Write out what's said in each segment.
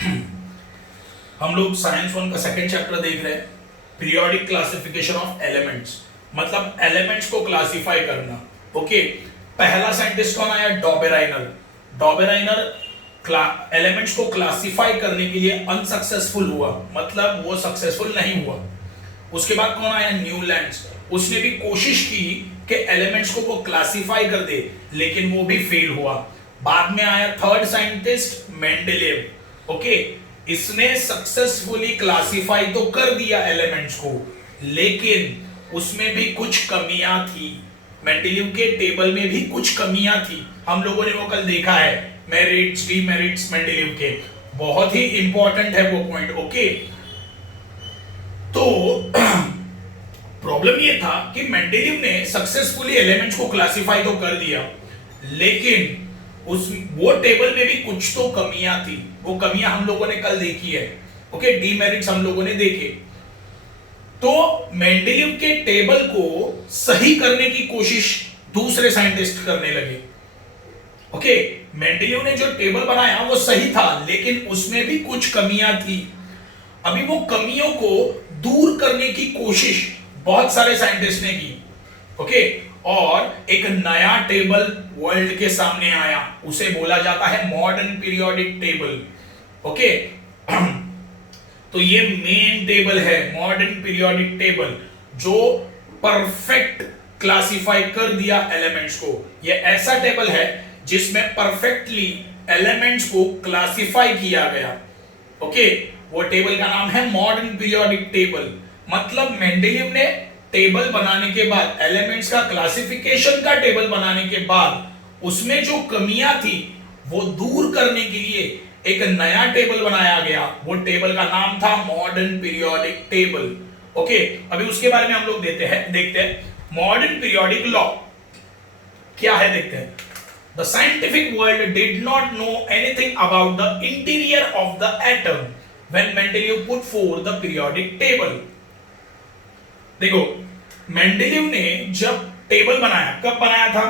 हम लोग science one का सेकंड चैप्टर देख रहे हैं, पीरियोडिक क्लासिफिकेशन ऑफ एलिमेंट्स। मतलब एलिमेंट्स को क्लासिफाई करना। ओके, पहला साइंटिस्ट कौन आया? डॉबेराइनर। डॉबेराइनर एलिमेंट्स को क्लासिफाई करने के लिए अनसक्सेसफुल हुआ, मतलब वो सक्सेसफुल नहीं हुआ। उसके बाद कौन आया? न्यूलैंड्स। उसने भी कोशिश की कि एलिमेंट्स को वो क्लासिफाई कर दे, लेकिन वो भी फेल हुआ। बाद में आया थर्ड साइंटिस्ट मेंडेलेव। ओके, इसने सक्सेसफुली क्लासिफाई तो कर दिया एलिमेंट्स को, लेकिन उसमें भी कुछ कमियां थी। मेंडेलीव के टेबल में भी कुछ कमियां थी। हम लोगों ने वो कल देखा है, मेरिट्स डीमेरिट्स मेंडेलीव के। बहुत ही इंपॉर्टेंट है वो पॉइंट। ओके, तो प्रॉब्लम ये था कि मेंडेलीव ने सक्सेसफुली एलिमेंट्स को क्लासिफाई तो कर दिया, लेकिन वो टेबल में भी कुछ तो कमियां थी। वो कमियां हम लोगों ने कल देखी है। ओके, डीमेरिट्स हम लोगों ने देखे। तो मेंडेलीव के टेबल को सही करने की कोशिश दूसरे साइंटिस्ट करने लगे। ओके, मेंडेलीव ने जो टेबल बनाया वो सही था, लेकिन उसमें भी कुछ कमियां थी। अभी वो कमियों को दूर करने की कोशिश बहुत सारे साइंटिस्ट ने की। ओके, और एक नया टेबल वर्ल्ड के सामने आया, उसे बोला जाता है मॉडर्न पीरियोडिक टेबल। ओके, तो ये मेन टेबल है मॉडर्न पीरियोडिक टेबल, जो परफेक्ट क्लासिफाई कर दिया एलिमेंट्स को। ये ऐसा टेबल है जिसमें परफेक्टली एलिमेंट्स को क्लासिफाई किया गया। ओके, वो टेबल का नाम है मॉडर्न पीरियोडिक टेबल। मतलब मेंडेलीव ने टेबल बनाने के बाद, एलिमेंट्स का क्लासिफिकेशन का टेबल बनाने के बाद, उसमें जो कमियां थी वो दूर करने के लिए एक नया टेबल बनाया गया। वो टेबल का नाम था मॉडर्न पीरियोडिक टेबल। ओके, अभी उसके बारे में हम लोग देखते हैं मॉडर्न पीरियोडिक लॉ क्या है, देखते हैं। The scientific world did not know anything about the interior of the atom when Mendeleev put forth the periodic table. देखो, मेंडेलीव ने जब टेबल बनाया, कब बनाया था?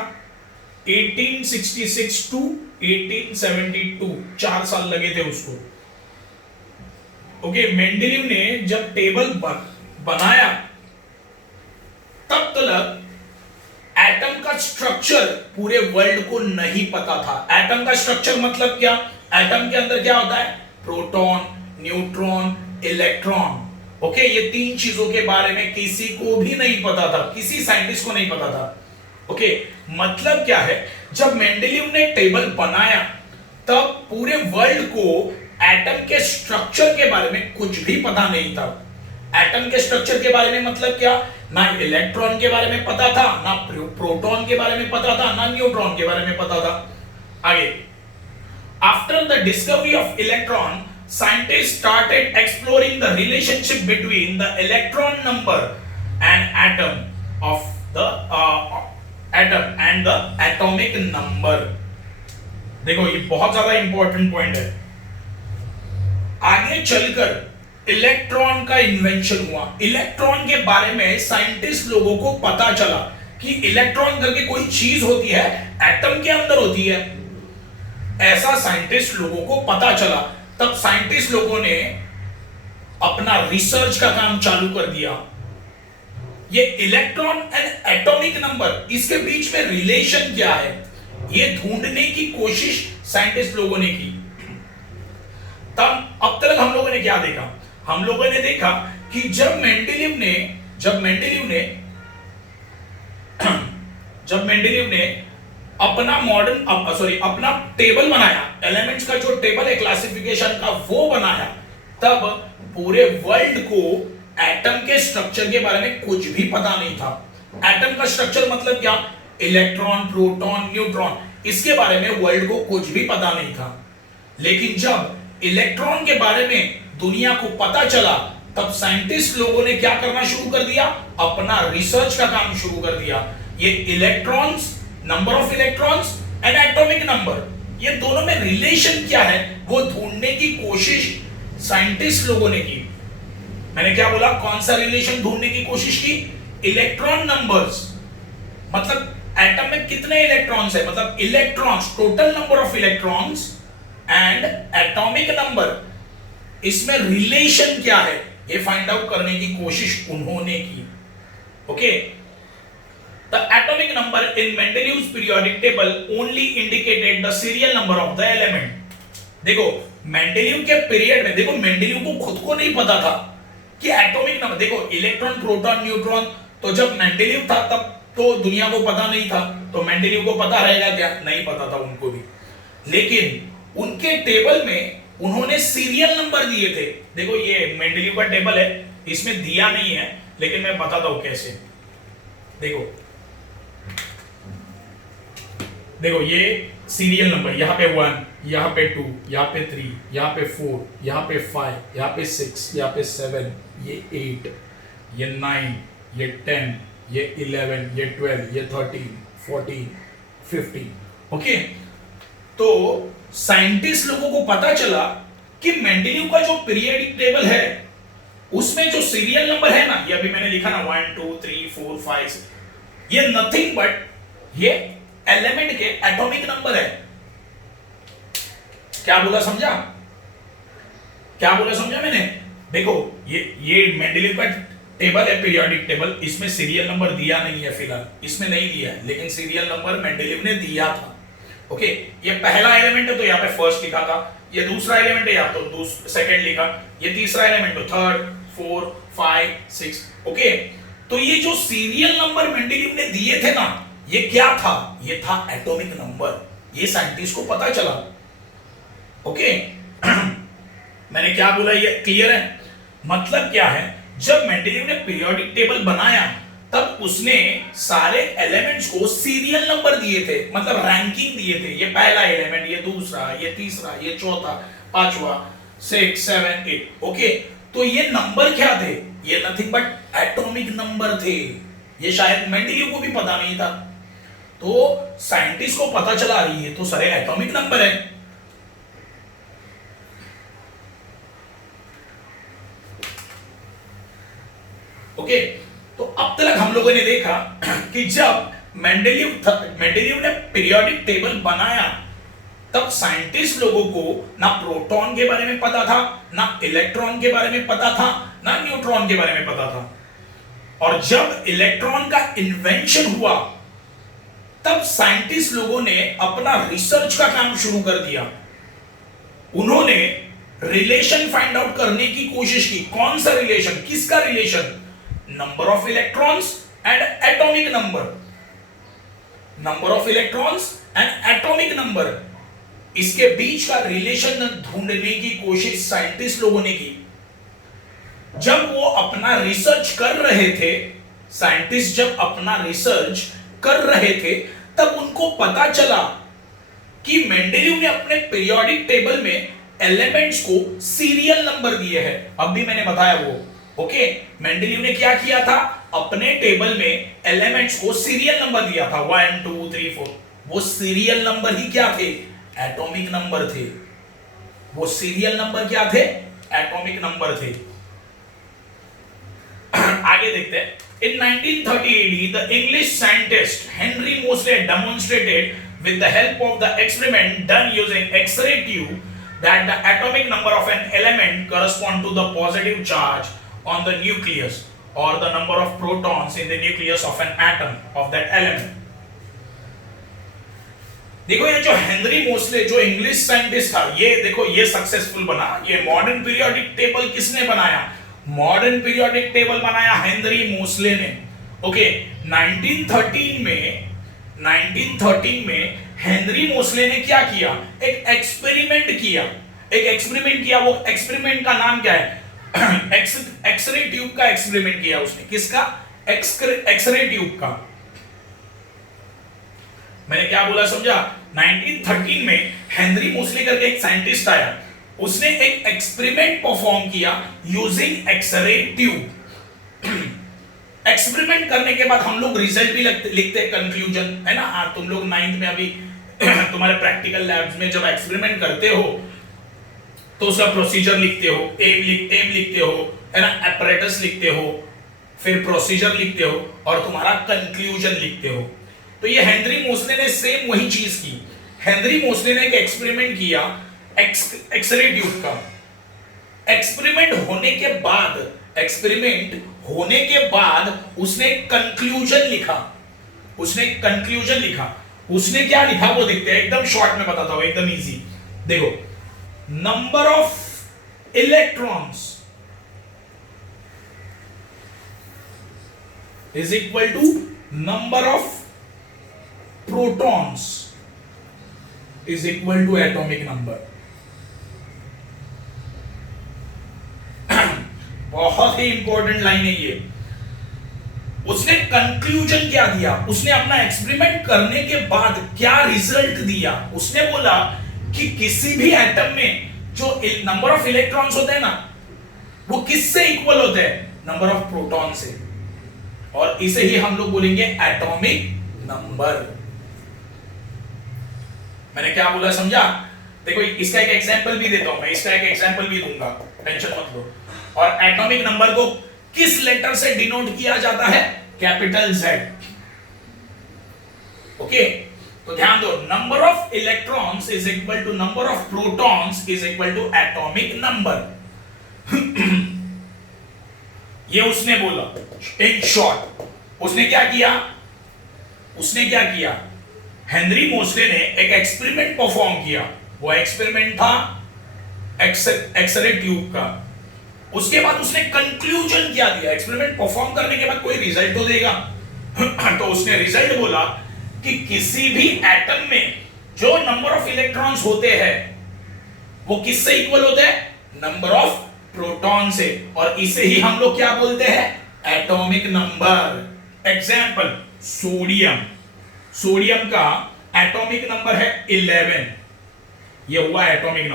1866 टू 1872, 4 साल लगे थे उसको। ओके, मेंडेलीव ने जब टेबल बनाया, तब तक एटम का स्ट्रक्चर पूरे वर्ल्ड को नहीं पता था। एटम का स्ट्रक्चर मतलब क्या? एटम के अंदर क्या होता है? Proton, neutron, electron. ओके, ये 3 चीजों के बारे में किसी को भी नहीं पता था, किसी साइंटिस्ट को नहीं पता था। ओके, मतलब क्या है? जब मेंडेलीव ने टेबल बनाया, तब पूरे वर्ल्ड को एटम के स्ट्रक्चर के बारे में कुछ भी पता नहीं था। एटम के स्ट्रक्चर के बारे में मतलब क्या? ना इलेक्ट्रॉन के बारे में पता था, ना प्रोटॉन के बारे में पता था, ना न्यूट्रॉन के बारे में पता था। आगे, after the discovery of electron, scientists started exploring the relationship between the electron number and atom and the atomic number. देखो, ये बहुत ज्यादा इंपॉर्टेंट पॉइंट है। आगे चलकर इलेक्ट्रॉन का इन्वेंशन हुआ। इलेक्ट्रॉन के बारे में साइंटिस्ट लोगों को पता चला कि इलेक्ट्रॉन करके कोई चीज होती है, एटम के अंदर होती है। ऐसा साइंटिस्ट लोगों को पता चला। तब साइंटिस्ट लोगों ने अपना रिसर्च का काम चालू कर दिया। ये इलेक्ट्रॉन एंड एटॉमिक नंबर, इसके बीच में रिलेशन क्या है, ये ढूंढने की कोशिश साइंटिस्ट लोगों ने की। तब अब तक हम लोगों ने क्या देखा? हम लोगों ने देखा कि जब मेंडेलीव ने अपना टेबल बनाया, एलिमेंट्स का जो टेबल है क्लासिफिकेशन का, वो बनाया, तब पूरे वर्ल्ड को एटम के स्ट्रक्चर के बारे में कुछ भी पता नहीं था। एटम का स्ट्रक्चर मतलब क्या? इलेक्ट्रॉन, प्रोटॉन, न्यूट्रॉन, इसके बारे में वर्ल्ड को कुछ भी पता नहीं था। लेकिन जब इलेक्ट्रॉन के बारे में दुनिया को पता चला, तब साइंटिस्ट लोगों ने क्या करना शुरू कर दिया? अपना रिसर्च का काम शुरू कर दिया। ये electrons, number of electrons and atomic number, ये दोनों में रिलेशन क्या है, वो ढूंढने की कोशिश साइंटिस्ट लोगों ने की। मैंने क्या बोला? कौन सा रिलेशन ढूंढने की कोशिश की? इलेक्ट्रॉन नंबर्स, मतलब एटम में कितने इलेक्ट्रॉन्स है, मतलब electrons, total number of electrons, and atomic number, इसमें रिलेशन क्या है ये फाइंड आउट करने की कोशिश उन्होंने की। Okay, the atomic number in Mendeleev's periodic table only indicated the serial number of the element. देखो मेंडेलीव के पीरियड में, देखो मेंडेलीव को खुद को नहीं पता था कि एटॉमिक नंबर, देखो इलेक्ट्रॉन प्रोटॉन न्यूट्रॉन, तो जब मेंडेलीव था तब तो दुनिया को पता नहीं था, तो मेंडेलीव को पता रहेगा क्या? नहीं पता था उनको भी। लेकिन उनके टेबल में उन्होंने सीरियल नंबर दिए थे। देखो ये मेंडेलीव का टेबल है, इसमें दिया नहीं है लेकिन मैं बताता हूं कैसे। देखो देखो ये सीरियल नंबर, यहां पे 1, यहां पे 2, यहां पे 3, यहां पे 4, यहां पे 5, यहां पे 6, यहां पे 7, ये 8, ये 9, ये 10, ये 11, ये 12, ये 13, 14, 15। ओके, तो साइंटिस्ट लोगों को पता चला कि मेंडेलीव का जो पीरियडिक टेबल है उसमें जो सीरियल नंबर है ना, ये अभी मैंने लिखा ना 1 2 3 4 5, ये नथिंग बट ये एलिमेंट के एटॉमिक नंबर है। क्या बोला समझा? क्या बोला समझा मैंने? देखो ये मेंडेलीव का टेबल है, पीरियोडिक टेबल, इसमें सीरियल नंबर दिया नहीं है फिलहाल, इसमें नहीं दिया है, लेकिन सीरियल नंबर मेंडेलीव ने दिया था। ओके, ये पहला एलिमेंट है तो यहाँ पे फर्स्ट लिखा था, ये दूसरा एलिमेंट है या तो सेकंड लिखा, ये तीसरा एलिमेंट तो थर्ड, 4 5 6। ओके, तो ये जो सीरियल नंबर मेंडेलीव ने दिए थे ना, ये क्या था? ये था एटॉमिक नंबर। ये साइंटिस्ट को पता चला। ओके मैंने क्या बोला ये क्लियर है? मतलब क्या है, जब मेंडेलीव ने पीरियोडिक टेबल बनाया तब उसने सारे एलिमेंट्स को सीरियल नंबर दिए थे, मतलब रैंकिंग दिए थे। ये पहला एलिमेंट, ये दूसरा, ये तीसरा, ये चौथा, पांचवा, 6 7 8। ओके, तो ये नंबर क्या थे? ये नथिंग बट एटॉमिक नंबर थे। ये शायद मेंडेलीव को भी पता नहीं था, तो साइंटिस्ट को पता चला रही है तो सारे एटॉमिक नंबर है। ओके, तो अब तक हम लोगों ने देखा कि जब मेंडेलीव ने पीरियोडिक टेबल बनाया तब साइंटिस्ट लोगों को ना प्रोटॉन के बारे में पता था, ना इलेक्ट्रॉन के बारे में पता था, ना न्यूट्रॉन के बारे में पता था। और जब इलेक्ट्रॉन का इन्वेंशन हुआ तब साइंटिस्ट लोगों ने अपना रिसर्च का काम शुरू कर दिया। उन्होंने रिलेशन फाइंड आउट करने की कोशिश की। कौन सा रिलेशन? किसका relation? Number of electrons and atomic number. Number of electrons and atomic number, इसके बीच का रिलेशन ढूंढने की कोशिश साइंटिस्ट लोगों ने की। जब वो अपना रिसर्च कर रहे थे, साइंटिस्ट जब अपना रिसर्च कर रहे थे तब उनको पता चला कि मेंडेलीव ने अपने पीरियोडिक टेबल में एलिमेंट्स को सीरियल नंबर दिए हैं। अब भी मैंने बताया वो। ओके, मेंडेलीव ने क्या किया था? अपने टेबल में एलिमेंट्स को सीरियल नंबर दिया था 1 2 3 4। वो सीरियल नंबर ही क्या थे? एटॉमिक नंबर थे। वो सीरियल नंबर क्या थे? एटॉमिक नंबर थे। आगे देखते हैं। In 1930 AD, the English scientist Henry Moseley demonstrated with the help of the experiment done using X-ray tube that the atomic number of an element correspond to the positive charge on the nucleus or the number of protons in the nucleus of an atom of that element. देखो ये जो Henry Mosley जो English scientist था, ये देखो ये successful बना। ये मॉडर्न पीरियोडिक टेबल किसने बनाया? मॉडर्न पीरियोडिक टेबल बनाया हेनरी मोस्ले ने। ओके, 1913 में हेनरी मोस्ले ने क्या किया? एक एक्सपेरिमेंट किया। वो एक्सपेरिमेंट का नाम क्या है? एक्सरे ट्यूब का एक्सपेरिमेंट किया उसने। किसका? एक्सरे ट्यूब का। मैंने क्या बोला समझा? 1913 में हेनरी मोस्ले करके एक साइंटिस्ट आया, उसने एक एक्सपेरिमेंट परफॉर्म किया यूजिंग एक्सरे ट्यूब। एक्सपेरिमेंट करने के बाद हम लोग रिजल्ट भी लिखते हैं, कंक्लूजन है ना। हाँ, तुम लोग 9th में अभी तुम्हारे प्रैक्टिकल लैब्स में जब एक्सपेरिमेंट करते हो तो उसका प्रोसीजर लिखते हो, एम लिखते हो, है ना, apparatus लिखते हो, फिर प्रोसीजर लिखते हो और तुम्हारा कंक्लूजन लिखते हो। तो ये हेनरी मोस्ले ने सेम वही चीज की। हेनरी मोस्ले ने एक एक्सपेरिमेंट किया एक्सरे ट्यूब का। एक्सपेरिमेंट होने के बाद उसने कंक्लूजन लिखा। उसने क्या लिखा वो देखते हैं, एकदम शॉर्ट में बताता हूं, एकदम इजी। देखो, number of electrons is equal to number of protons is equal to atomic number. बहुत ही इंपॉर्टेंट लाइन है ये। उसने कंक्लूजन क्या दिया, उसने अपना एक्सपेरिमेंट करने के बाद क्या रिजल्ट दिया। उसने बोला कि किसी भी एटम में जो नंबर ऑफ इलेक्ट्रॉन्स होते हैं ना, वो किससे इक्वल होते हैं, नंबर ऑफ प्रोटॉन से। और इसे ही हम लोग बोलेंगे एटॉमिक नंबर। मैंने क्या बोला समझा? देखो, इसका एक एग्जांपल भी देता हूं मैं, इसका एक एग्जांपल भी दूंगा, टेंशन मत लो। और एटॉमिक नंबर को किस लेटर से डिनोट किया जाता है, कैपिटल जेड। ओके, तो ध्यान दो, number of electrons is equal to number of protons is equal to atomic number. ये उसने बोला इन शॉर्ट। उसने क्या किया, हेनरी मोसले ने एक एक्सपेरिमेंट परफॉर्म किया। वो एक्सपेरिमेंट था एक्सरे ट्यूब का। उसके बाद उसने कंक्लूजन क्या दिया, एक्सपेरिमेंट परफॉर्म करने के बाद कोई रिजल्ट तो देगा। तो उसने रिजल्ट बोला कि किसी भी एटम में जो नंबर ऑफ इलेक्ट्रॉन्स होते हैं वो किससे इक्वल होते हैं, नंबर ऑफ प्रोटॉन से। और इसे ही हम लोग क्या बोलते हैं, एटॉमिक नंबर। एग्जांपल, सोडियम का एटॉमिक नंबर है 11। ये हुआ एटॉमिक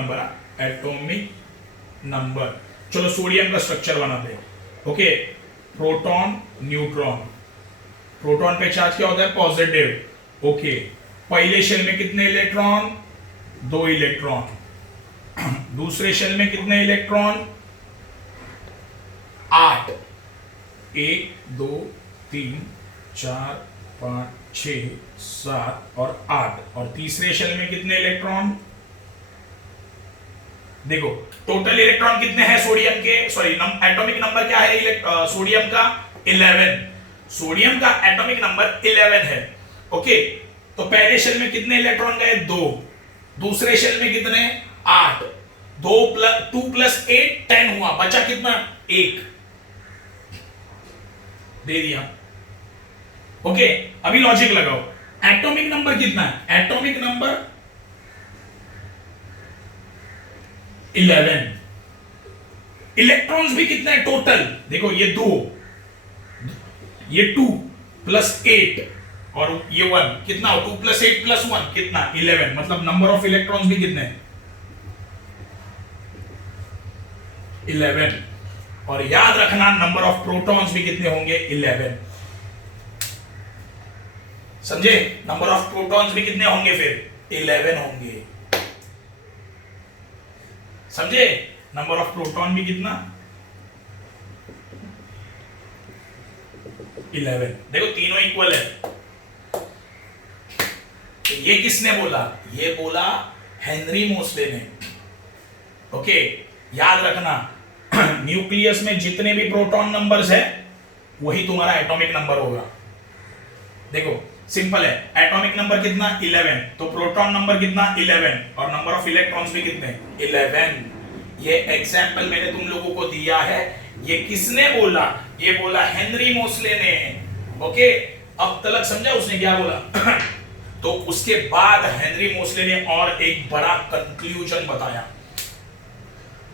नंबर। चलो सोडियम का स्ट्रक्चर बनाते हैं। Okay, proton neutron. प्रोटॉन पे चार्ज क्या होता है, पॉजिटिव। ओके, पहले शेल में कितने इलेक्ट्रॉन, 2 इलेक्ट्रॉन। दूसरे शेल में कितने इलेक्ट्रॉन, 8। 1 2 3 4 5 6 7 और 8। और तीसरे शेल में कितने इलेक्ट्रॉन, देखो टोटल इलेक्ट्रॉन कितने हैं सोडियम के, सॉरी एटॉमिक नंबर क्या है सोडियम का, 11। सोडियम का एटॉमिक नंबर 11 है। ओके, तो पहले शेल में कितने इलेक्ट्रॉन गए, 2। दूसरे शेल में कितने, 8। 2 + 8 10 हुआ, बचा कितना, 1 दे दिया। ओके, अभी लॉजिक लगाओ, एटॉमिक नंबर कितना है, एटॉमिक नंबर 11। इलेक्ट्रॉन्स भी कितने हैं टोटल, देखो ये 2 + 8 और ये 1, कितना, 2 + 8 + 1 कितना, 11। मतलब नंबर ऑफ इलेक्ट्रॉन्स भी कितने हैं, 11। और याद रखना नंबर ऑफ प्रोटॉन्स भी कितने होंगे, 11। समझे, नंबर ऑफ प्रोटॉन्स भी कितने होंगे, फिर 11 होंगे। समझे, नंबर ऑफ प्रोटॉन भी कितना, 11। देखो तीनों इक्वल है। तो ये किसने बोला, ये बोला हेनरी मोसले ने। ओके, याद रखना न्यूक्लियस में जितने भी प्रोटॉन नंबर्स है वही तुम्हारा एटॉमिक नंबर होगा। देखो सिंपल है, एटॉमिक नंबर कितना, 11, तो प्रोटॉन नंबर कितना, 11, और नंबर ऑफ इलेक्ट्रॉन्स भी कितने, 11। ये एग्जांपल मैंने तुम लोगों को दिया है। ये किसने बोला, ये बोला हेनरी मोसले ने। ओके, अब तक समझा उसने क्या बोला। तो उसके बाद हेनरी मोसले ने और एक बड़ा कंक्लूजन बताया।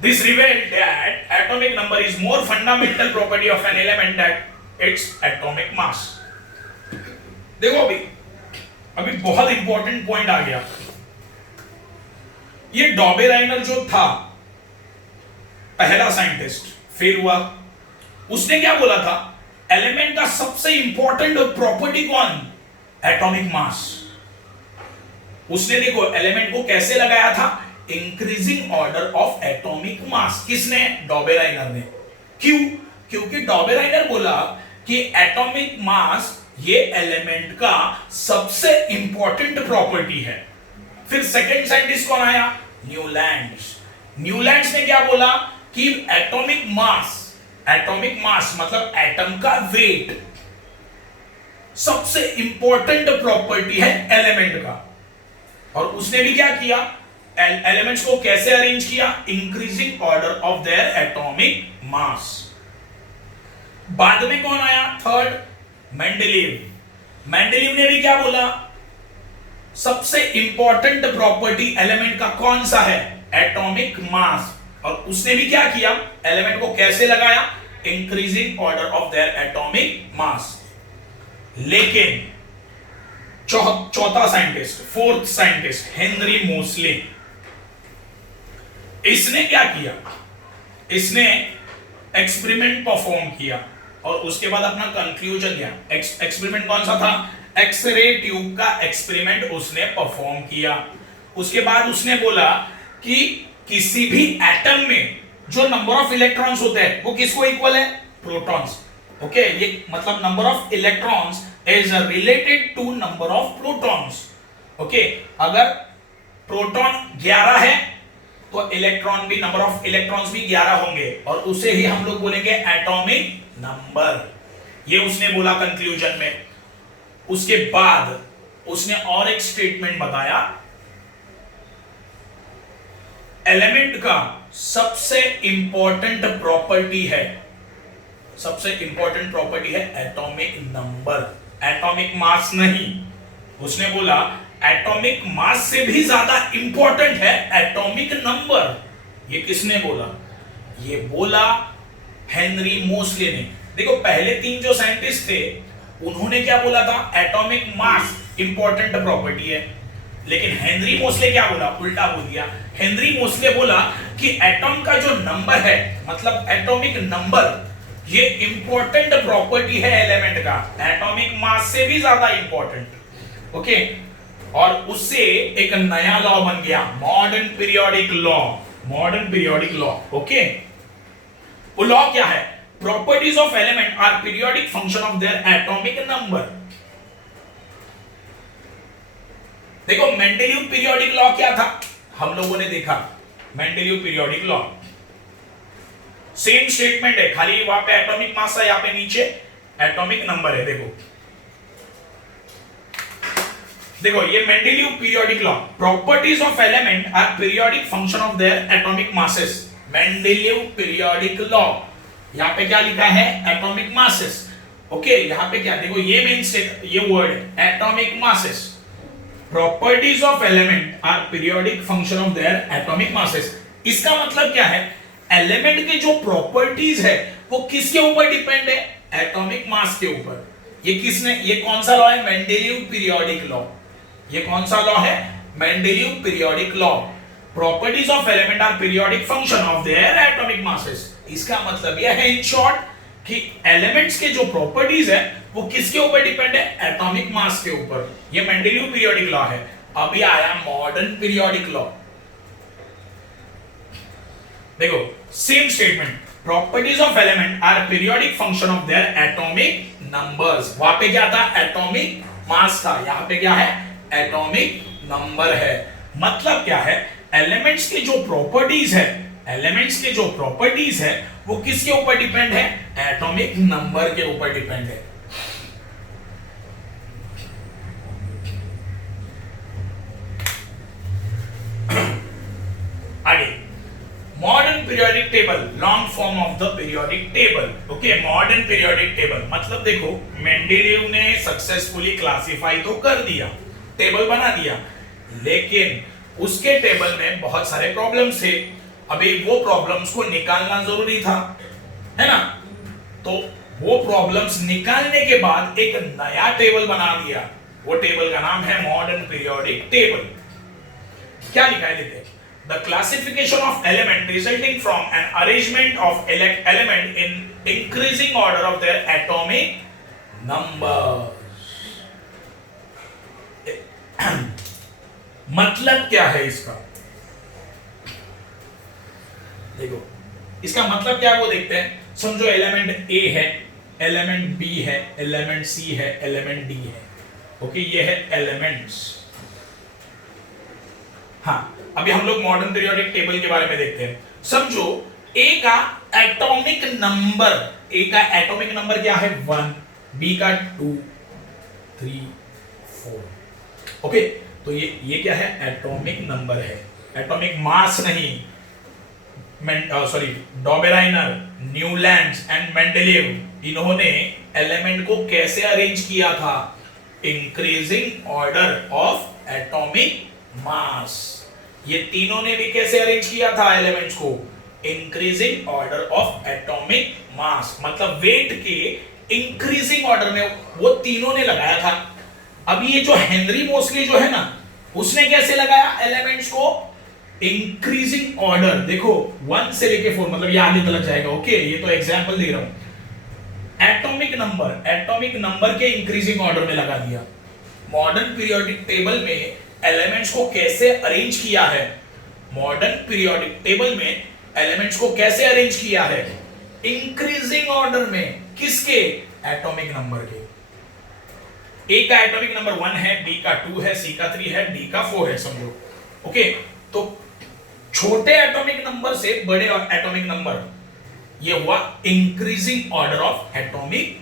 This revealed that atomic number is more fundamental property of an element than its atomic mass. देखो अभी बहुत इंपॉर्टेंट पॉइंट आ गया। ये डॉबेराइनर जो था पहला साइंटिस्ट, फेल हुआ। उसने क्या बोला था, एलिमेंट का सबसे इंपॉर्टेंट प्रॉपर्टी कौन, एटॉमिक मास। उसने देखो एलिमेंट को कैसे लगाया था, increasing order of atomic mass. किसने, डॉबेराइनर ने। क्यों, क्योंकि डॉबेराइनर बोला कि एटॉमिक मास ये एलिमेंट का सबसे इंपॉर्टेंट प्रॉपर्टी है। फिर सेकंड साइंटिस्ट कौन आया, न्यूलैंड्स। न्यूलैंड्स ने क्या बोला कि एटॉमिक मास मतलब एटम का वेट सबसे इंपॉर्टेंट प्रॉपर्टी है एलिमेंट का। और उसने भी क्या किया, एलिमेंट्स को कैसे अरेंज किया, increasing order of their atomic mass. बाद में कौन आया, थर्ड, मेंडेलीव ने भी क्या बोला, सबसे इंपॉर्टेंट प्रॉपर्टी एलिमेंट का कौन सा है, एटॉमिक मास। और उसने भी क्या किया, एलिमेंट को कैसे लगाया, increasing order of their atomic mass. लेकिन चौथा scientist, fourth scientist, Henry Mosle, इसने क्या किया, इसने एक्सपेरिमेंट परफॉर्म किया और उसके बाद अपना कंक्लूजन दिया। एक्सपेरिमेंट कौन सा था, एक्सरे ट्यूब का एक्सपेरिमेंट उसने परफॉर्म किया। उसके बाद उसने बोला कि किसी भी एटम में जो नंबर ऑफ इलेक्ट्रॉन्स होते हैं वो किसको इक्वल है, प्रोटॉन्स। ओके, ये मतलब number of electrons is related to number of protons. Okay, अगर प्रोटॉन 11 है तो इलेक्ट्रॉन भी, नंबर ऑफ इलेक्ट्रॉन्स भी 11 होंगे और उसे ही हम लोग बोलेंगे एटॉमिक नंबर। ये उसने बोला कंक्लूजन में। उसके बाद उसने और एक स्टेटमेंट बताया, एलिमेंट का सबसे इंपॉर्टेंट प्रॉपर्टी है, सबसे इंपॉर्टेंट प्रॉपर्टी है एटॉमिक नंबर, एटॉमिक मास नहीं। उसने बोला एटॉमिक मास से भी ज्यादा इंपॉर्टेंट है एटॉमिक नंबर। ये किसने बोला, ये बोला हेनरी मोसले ने। देखो पहले तीन जो साइंटिस्ट थे उन्होंने क्या बोला था, एटॉमिक मास इंपॉर्टेंट प्रॉपर्टी है। लेकिन हेनरी मोसले क्या बोला, उल्टा बोल दिया। हेनरी मोसले बोला कि एटॉम का जो नंबर है, मतलब एटॉमिक नंबर, ये इंपॉर्टेंट प्रॉपर्टी है एलिमेंट का, एटॉमिक मास से भी ज्यादा इंपॉर्टेंट। ओके, और उससे एक नया लॉ बन गया, modern periodic law, modern periodic law. Okay, वो लॉ क्या है, properties of element are periodic function of their atomic number. देखो मेंडेलीव पीरियोडिक लॉ क्या था, हम लोगों ने देखा Mendeleev periodic law, same statement है, खाली वहां पे एटॉमिक मास है, यहां पे नीचे एटॉमिक नंबर है। देखो ये Mendeleev periodic law, properties of element are periodic function of their atomic masses. Mendeleev periodic law, यहां पे क्या लिखा है, एटॉमिक मासेस। ओके, यहां पे क्या, देखो ये मेन स्टेट, ये वर्ड है atomic masses. Properties of element are periodic function of their atomic masses. इसका मतलब क्या है, एलिमेंट के जो प्रॉपर्टीज है वो किसके ऊपर डिपेंड है, एटॉमिक मास के ऊपर। ये किसने, ये कौन सा लॉ है, मेंडेलीव पीरियोडिक लॉ। ये कौन सा लॉ है, Mendeleev periodic law. Properties of element are periodic function of their atomic masses. इसका मतलब यह है इन शॉर्ट कि एलिमेंट्स के जो प्रॉपर्टीज है वो किसके ऊपर डिपेंड है, एटॉमिक मास के ऊपर। ये मेंडेलीव पीरियोडिक लॉ है। अभी आया मॉडर्न पीरियोडिक लॉ। देखो same statement, properties of element are periodic function of their atomic numbers. वहां पे क्या था, एटॉमिक मास था, यहां पे क्या है, एटॉमिक नंबर है। मतलब क्या है, एलिमेंट्स के जो प्रॉपर्टीज है, एलिमेंट्स के जो प्रॉपर्टीज है वो किसके ऊपर डिपेंड है, एटॉमिक नंबर के ऊपर डिपेंड है। आगे modern periodic table, long form of the periodic table. Okay, modern periodic table मतलब देखो मेंडेलीव ने सक्सेसफुली क्लासिफाई तो कर दिया, टेबल बना दिया, लेकिन उसके टेबल में बहुत सारे प्रॉब्लम्स थे। अभी वो प्रॉब्लम्स को निकालना जरूरी था, है ना। तो वो प्रॉब्लम्स निकालने के बाद एक नया टेबल बना दिया। वो टेबल का नाम है मॉडर्न पीरियोडिक टेबल। क्या लिखा है, देखिए, the classification of element resulting from an arrangement of element in increasing order of their atomic numbers। मतलब क्या है इसका, देखो इसका मतलब क्या है वो देखते हैं। समझो एलिमेंट ए है, एलिमेंट बी है, एलिमेंट सी है, एलिमेंट डी है। ओके, ये है एलिमेंट्स। हाँ, अभी हम लोग मॉडर्न पीरियोडिक टेबल के बारे में देखते हैं। समझो ए का एटॉमिक नंबर, ए का एटॉमिक नंबर क्या है 1, बी का 2, 3, 4। ओके, तो ये क्या है एटॉमिक नंबर है, एटॉमिक मास नहीं। सॉरी, डॉबेराइनर, न्यूलैंड्स एंड मेंडेलीव इन्होंने एलिमेंट को कैसे अरेंज किया था, increasing order of atomic mass. ये तीनों ने भी कैसे अरेंज किया था एलिमेंट्स को, increasing order of atomic mass, मतलब वेट के इंक्रीजिंग ऑर्डर में वो तीनों ने लगाया था। अब ये जो हेनरी मोसले जो है ना, उसने कैसे लगाया एलिमेंट्स को, इंक्रीजिंग ऑर्डर। देखो 1 से लेके 4, मतलब ये आगे तक जाएगा। ओके, ये तो एग्जांपल दे रहा हूं। एटॉमिक नंबर के इंक्रीजिंग ऑर्डर में लगा दिया। मॉडर्न पीरियोडिक टेबल में एलिमेंट्स को कैसे अरेंज किया है, मॉडर्न पीरियोडिक टेबल में एलिमेंट्स को कैसे अरेंज किया है, इंक्रीजिंग ऑर्डर में। किसके, एटॉमिक नंबर के। ए का एटॉमिक नंबर 1 है, बी का 2 है, सी का 3 है, डी का 4 है, समझो। ओके, तो छोटे एटॉमिक नंबर से बड़े एटॉमिक नंबर, ये हुआ increasing order of atomic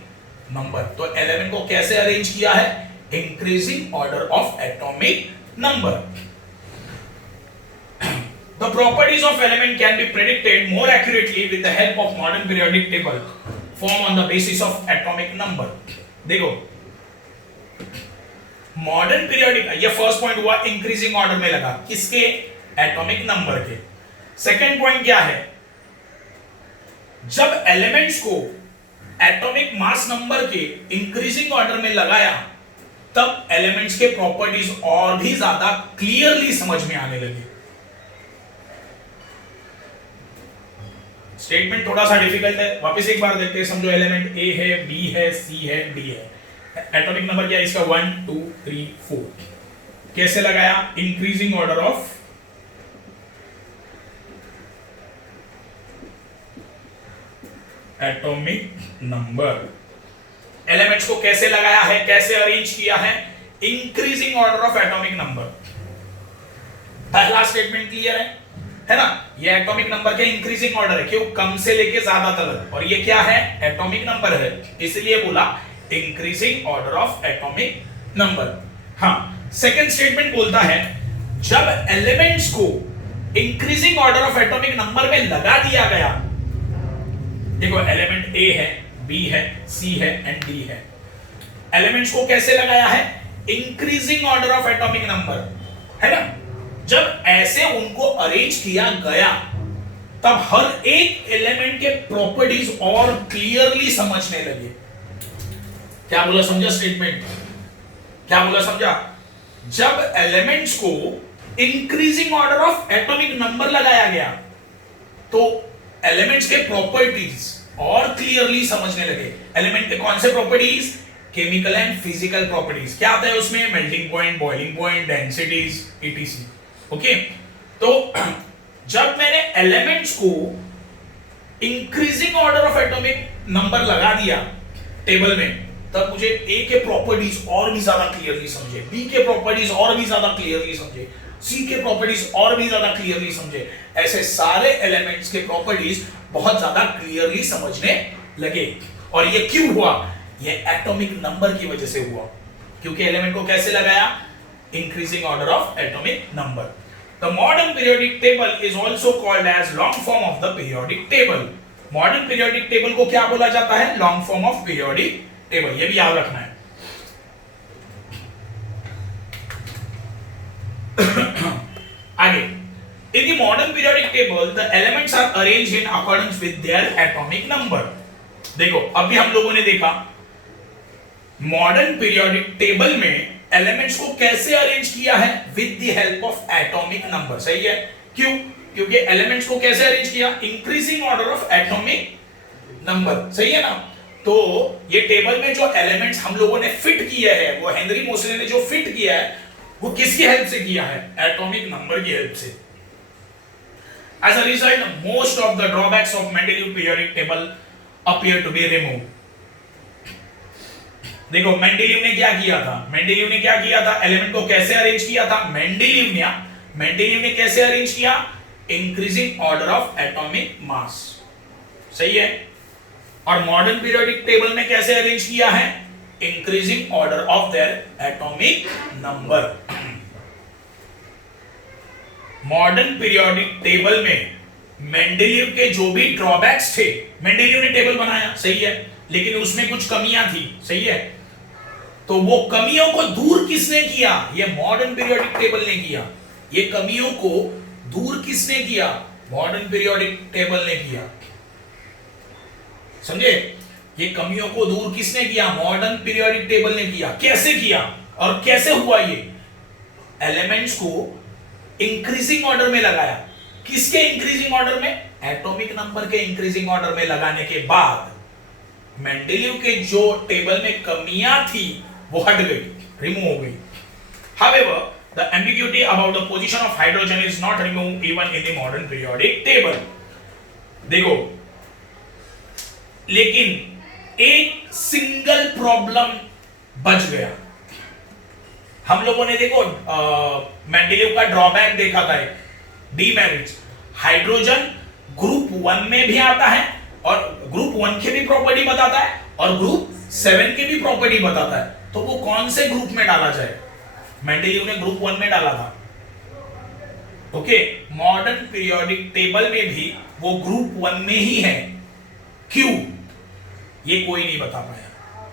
number. तो एलिमेंट को कैसे अरेंज किया है, increasing order of atomic number. The properties of element can be predicted more accurately with the help of modern periodic table formed on the basis of atomic number. देखो modern periodic, ये first point हुआ increasing order में लगा, किसके, atomic number के। Second point क्या है, जब एलिमेंट्स को एटॉमिक मास नंबर के इंक्रीजिंग ऑर्डर में लगाया, तब एलिमेंट्स के प्रॉपर्टीज और भी ज्यादा क्लियरली समझ में आने लगे। स्टेटमेंट थोड़ा सा डिफिकल्ट है, वापस एक बार देखते हैं। समझो एलिमेंट ए है, बी है, सी है, डी है। एटॉमिक नंबर क्या है इसका, 1, 2, 3, 4। कैसे लगाया, increasing order of atomic number. Elements को कैसे लगाया है, कैसे अरेंज किया है, increasing order of atomic number. पहला स्टेटमेंट क्लियर है ना, ये एटॉमिक नंबर के इंक्रीजिंग ऑर्डर है, क्यों, कम से लेके ज्यादा तक, और ये क्या है, एटॉमिक नंबर है, इसलिए बोला increasing order of atomic number. हाँ, सेकंड स्टेटमेंट बोलता है जब एलिमेंट्स को increasing order of atomic number में लगा दिया गया, देखो एलिमेंट ए है, बी है, सी है एंड डी है, एलिमेंट्स को कैसे लगाया है, increasing order of atomic number, है ना। जब ऐसे उनको अरेंज किया गया, तब हर एक एलिमेंट के प्रॉपर्टीज और क्लियरली समझने लगे। क्या बोला, समझा स्टेटमेंट, क्या बोला, समझा। जब एलिमेंट्स को increasing order of atomic number लगाया गया, तो एलिमेंट्स के प्रॉपर्टीज और क्लियरली समझने लगे। एलिमेंट के कौन से properties, chemical and physical properties. क्या आता है उसमें, melting point, boiling point, densities, etc. Okay, तो जब मैंने एलिमेंट्स को increasing order of atomic number लगा दिया टेबल में, तब मुझे ए के प्रॉपर्टीज और भी ज्यादा क्लियरली समझे, बी के प्रॉपर्टीज और भी ज्यादा क्लियरली समझे, सी के प्रॉपर्टीज और भी ज्यादा क्लियरली समझे। ऐसे सारे एलिमेंट्स के प्रॉपर्टीज बहुत ज्यादा क्लियरली समझने लगे। और ये क्यों हुआ, ये एटॉमिक नंबर की वजह से हुआ, क्योंकि एलिमेंट को कैसे लगाया, increasing order of atomic number. The modern periodic table is also called as long form of the periodic table. Modern periodic table को क्या बोला जाता है, long form of periodic table. ये भी याद रखना है। आगे, in the modern periodic table the elements are arranged in accordance with their atomic number। देखो अभी हम लोगों ने देखा मॉडर्न पीरियोडिक टेबल में एलिमेंट्स को कैसे अरेंज किया है, with the help of atomic number. सही है, क्यों, क्योंकि एलिमेंट्स को कैसे अरेंज किया, increasing order of atomic number. सही है ना। तो ये टेबल में जो एलिमेंट्स हम लोगों ने फिट किए हैं, वो हेनरी मोसले ने जो फिट किया है, वो किसकी हेल्प से किया है, एटॉमिक नंबर की हेल्प से। As a result, most of the drawbacks of Mendeleev periodic table appear to be removed। देखो मेंडेलीव ने क्या किया था, मेंडेलीव ने क्या किया था, एलिमेंट को कैसे अरेंज किया था, मेंडेलीव ने कैसे अरेंज किया, increasing order of atomic mass. सही है। और मॉडर्न पीरियोडिक टेबल में कैसे अरेंज किया है? Increasing order of their atomic number. Modern periodic table में मेंडेलीव के जो भी ड्रॉबैक्स थे, मेंडेलीव ने टेबल बनाया, सही है, लेकिन उसमें कुछ कमियां थी, सही है, तो वो कमियों को दूर किसने किया? ये मॉडर्न पीरियोडिक टेबल ने किया। ये कमियों को दूर किसने किया? मॉडर्न पीरियोडिक टेबल ने किया। समझे? ये कमियों को दूर किसने किया? मॉडर्न पीरियोडिक टेबल ने किया। कैसे किया और कैसे हुआ? ये एलिमेंट्स को इंक्रीजिंग ऑर्डर में लगाया। किसके इंक्रीजिंग ऑर्डर में? एटॉमिक नंबर के इंक्रीजिंग ऑर्डर में लगाने के बाद मेंडेलीव के जो टेबल में कमियां थी वो हट गई, रिमूव हो गई। However, the ambiguity about the position of hydrogen is not removed even in the modern periodic table. देखो, लेकिन एक सिंगल प्रॉब्लम बच गया। हम लोगों ने देखो मेंडेलीव का ड्रॉबैक देखा था, डीमेरिट्स। हाइड्रोजन ग्रुप 1 में भी आता है और ग्रुप 1 के भी प्रॉपर्टी बताता है और ग्रुप 7 के भी प्रॉपर्टी बताता है। तो वो कौन से ग्रुप में डाला जाए? मेंडेलीव ने ग्रुप 1 में डाला था। ओके, मॉडर्न पीरियोडिक टेबल में भी वो ग्रुप 1 में ही है। क्यों? ये कोई नहीं बता पाया।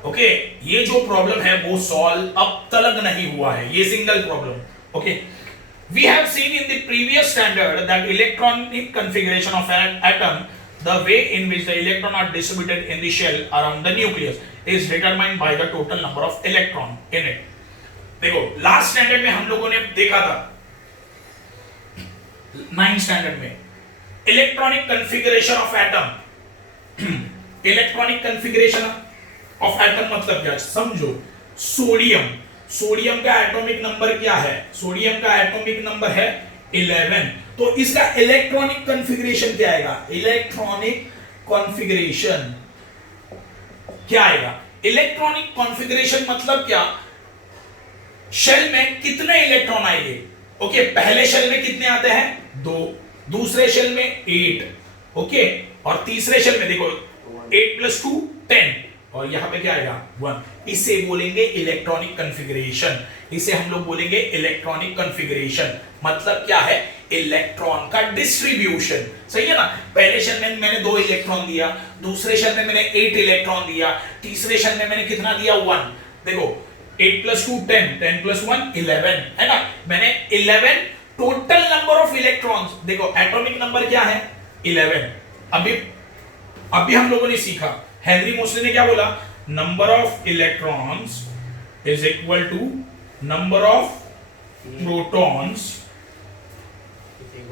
ओके, ये जो प्रॉब्लम है वो सॉल्व अब तक नहीं हुआ है, ये single problem. Okay, we have seen in the previous standard that electronic configuration of an atom, the way in which the electron are distributed in the shell around the nucleus, is determined by the total number of electron in it. देखो, last standard में हम लोगों ने देखा था, 9th standard में, electronic configuration of atom. Electronic configuration of atom मतलब क्या? समझो, सोडियम का एटॉमिक नंबर क्या है? सोडियम का एटॉमिक नंबर है 11। तो इसका इलेक्ट्रॉनिक कॉन्फ़िगरेशन क्या आएगा? इलेक्ट्रॉनिक कॉन्फ़िगरेशन क्या आएगा? इलेक्ट्रॉनिक कॉन्फ़िगरेशन मतलब क्या? शेल में कितने इलेक्ट्रॉन आएंगे? ओके, पहले शेल में कितने आते हैं? 2, दूसरे शेल में 8, ओके, और तीसरे शेल में देखो 8 + 2 10, और यहां पे क्या आएगा? 1। इसे बोलेंगे इलेक्ट्रॉनिक कॉन्फ़िगरेशन। इसे हम लोग बोलेंगे इलेक्ट्रॉनिक कॉन्फ़िगरेशन। मतलब क्या है? इलेक्ट्रॉन का डिस्ट्रीब्यूशन। सही है ना? पहले शेल में मैंने 2 इलेक्ट्रॉन दिया, दूसरे शेल में मैंने 8 इलेक्ट्रॉन दिया, तीसरे शेल में मैंने कितना दिया? 1। देखो 8 + 2 10, 10 + 1 11, है ना? मैंने 11 टोटल नंबर ऑफ इलेक्ट्रॉन्स। देखो एटॉमिक नंबर क्या है? 11। अभी हम लोगों ने सीखा, हेनरी मोसले ने क्या बोला? Number of electrons is equal to number of protons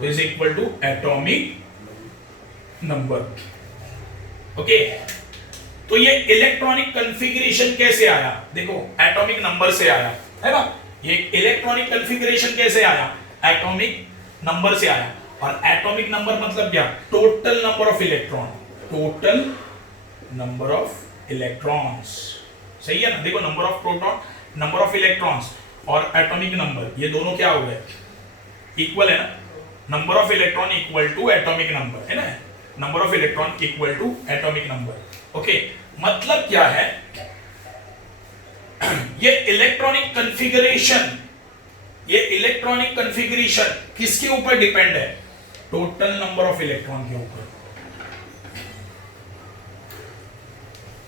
is equal to atomic number. Okay, तो ये इलेक्ट्रॉनिक कॉन्फ़िगरेशन कैसे आया? देखो एटॉमिक नंबर से आया, है ना? ये इलेक्ट्रॉनिक कॉन्फ़िगरेशन कैसे आया? एटॉमिक नंबर से आया। और एटॉमिक नंबर मतलब क्या? Total number of electron, total number of electrons. सही है ना? देखो number of proton, number of electrons और एटॉमिक नंबर, ये दोनों क्या हो गए? इक्वल है ना? Number of electron equal to atomic number, है ना? Number of electron equal to atomic number. Okay, मतलब क्या है? ये इलेक्ट्रॉनिक कॉन्फ़िगरेशन, ये इलेक्ट्रॉनिक कॉन्फ़िगरेशन किसके ऊपर डिपेंड है? टोटल नंबर ऑफ इलेक्ट्रॉन के ऊपर।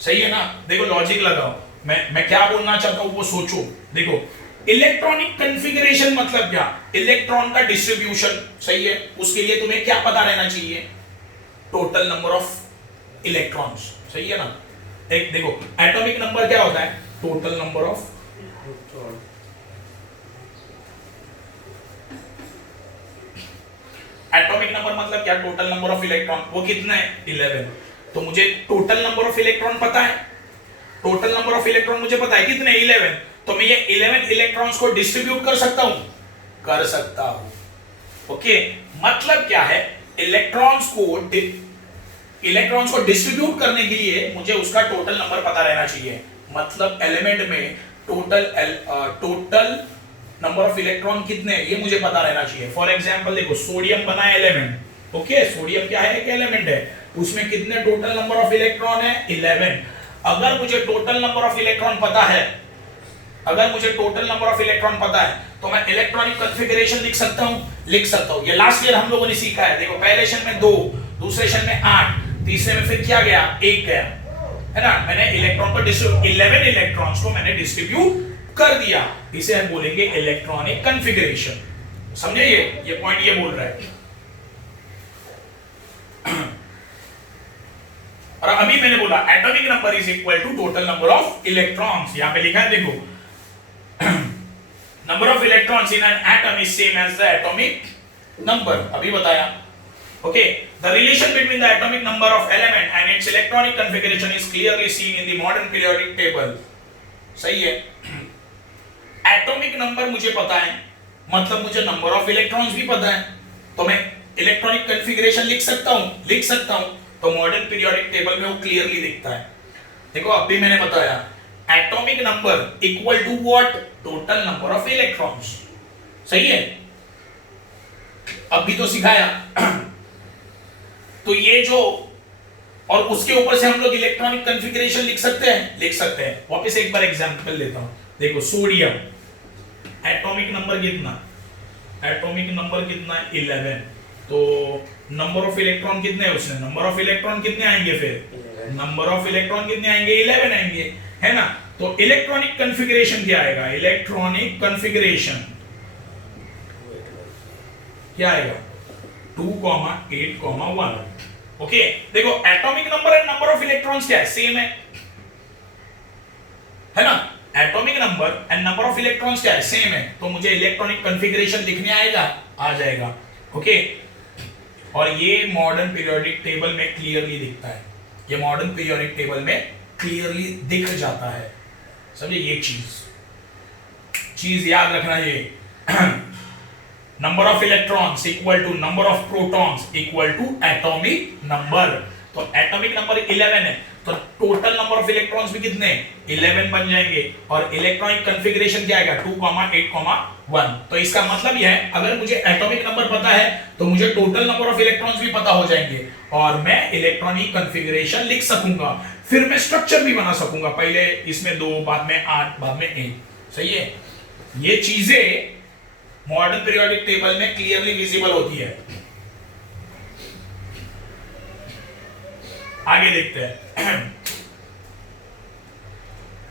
सही है ना? देखो लॉजिक लगाओ, मैं क्या बोलना चाहता हूं वो सोचो। देखो इलेक्ट्रॉनिक कॉन्फ़िगरेशन मतलब क्या? इलेक्ट्रॉन का डिस्ट्रीब्यूशन। सही है? उसके लिए तुम्हें क्या पता रहना चाहिए? Total number of electrons. सही है ना? एक देखो एटॉमिक नंबर क्या होता है? Total number of atomic number मतलब क्या? Total number of electron. वो कितना है? 11। तो मुझे टोटल नंबर ऑफ इलेक्ट्रॉन पता है, टोटल नंबर ऑफ इलेक्ट्रॉन मुझे पता है कितने? 11। तो मैं ये 11 इलेक्ट्रॉन्स को डिस्ट्रीब्यूट कर सकता हूं? कर सकता हूं। ओके, मतलब क्या है? इलेक्ट्रॉन्स को डिस्ट्रीब्यूट करने के लिए मुझे उसका टोटल नंबर पता रहना चाहिए। मतलब एलिमेंट में टोटल नंबर ऑफ इलेक्ट्रॉन कितने हैं ये मुझे पता रहना चाहिए। फॉर एग्जांपल देखो सोडियम बना एलिमेंट, ओके, सोडियम क्या है, एक एलिमेंट है, उसमें कितने टोटल नंबर ऑफ इलेक्ट्रॉन है, 11। अगर मुझे टोटल नंबर ऑफ इलेक्ट्रॉन पता है, अगर मुझे टोटल नंबर ऑफ इलेक्ट्रॉन पता है तो मैं इलेक्ट्रॉनिक कॉन्फ़िगरेशन लिख सकता हूं। ये लास्ट ईयर हम लोगों ने सीखा है। देखो पहले सेशन में 2, दूसरे सेशन में 8, तीसरे में फिर क्या गया, 1 गया, है ना। मैंने इलेक्ट्रॉन को 11 इलेक्ट्रॉन्स को मैंने डिस्ट्रीब्यूट कर दिया, इसे हम बोलेंगे इलेक्ट्रॉनिक कॉन्फ़िगरेशन। समझे ये पॉइंट ये बोल रहा है। और अभी मैंने बोला atomic number is equal to total number of electrons. यहां पे लिखा है देखो number of electrons in an atom is same as the atomic number, अभी बताया। Okay, the relation between the atomic number of element and its electronic configuration is clearly seen in the modern periodic table. सही है। Atomic number मुझे पता है, मतलब मुझे number of electrons भी पता है, तो मैं इलेक्ट्रॉनिक कॉन्फ़िगरेशन लिख सकता हूं। तो मॉडर्न पीरियोडिक टेबल में वो क्लियरली दिखता है। देखो अभी मैंने बताया atomic number equal to what, total number of electrons. सही है, अभी तो सिखाया। तो ये जो, और उसके ऊपर से हम लोग इलेक्ट्रॉनिक कॉन्फ़िगरेशन लिख सकते हैं। वापस एक बार एग्जांपल लेता हूं। देखो सोडियम, एटॉमिक नंबर कितना, 11। तो नंबर ऑफ इलेक्ट्रॉन कितने है उसमें, नंबर ऑफ इलेक्ट्रॉन कितने आएंगे, फिर नंबर ऑफ इलेक्ट्रॉन कितने आएंगे, 11 आएंगे, है ना। तो इलेक्ट्रॉनिक कॉन्फ़िगरेशन क्या आएगा, इलेक्ट्रॉनिक कॉन्फ़िगरेशन क्या आएगा, 2, 8, 1। ओके, देखो atomic number and number of electrons क्या है, सेम है ना। Atomic number and number of electrons क्या है, सेम है। तो मुझे इलेक्ट्रॉनिक कॉन्फ़िगरेशन लिखने आ जाएगा। ओके, और ये मॉडर्न पीरियोडिक टेबल में क्लियरली दिखता है, ये मॉडर्न पीरियोडिक टेबल में क्लियरली दिख जाता है। समझे, ये चीज याद रखना। ये number of electrons equal to number of protons equal to atomic number. तो एटॉमिक नंबर 11 है, तो टोटल नंबर ऑफ इलेक्ट्रॉन्स भी कितने, 11 बन जाएंगे। और इलेक्ट्रॉनिक कॉन्फ़िगरेशन क्या आएगा, 2, 8, 1। तो इसका मतलब यह है अगर मुझे एटॉमिक नंबर पता है तो मुझे टोटल नंबर ऑफ इलेक्ट्रॉन्स भी पता हो जाएंगे और मैं इलेक्ट्रॉनिक कॉन्फ़िगरेशन लिख सकूंगा। फिर मैं स्ट्रक्चर भी बना सकूंगा, पहले इसमें 2, बाद में 8, बाद में 1। सही है, ये चीजें मॉडर्न पीरियोडिक टेबल में क्लियरली विजिबल होती है। आगे देखते हैं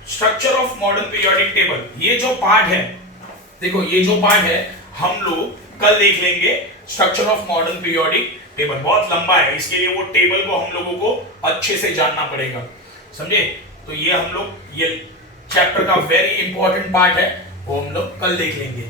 structure of modern periodic table. ये जो पार्ट है, देखो ये जो पार्ट है हम लोग कल देख लेंगे। Structure of modern periodic table बहुत लंबा है, इसके लिए वो टेबल को हम लोगों को अच्छे से जानना पड़ेगा, समझे। तो ये हम लोग, ये चैप्टर का वेरी इंपॉर्टेंट पार्ट है, वो हम लोग कल देख लेंगे।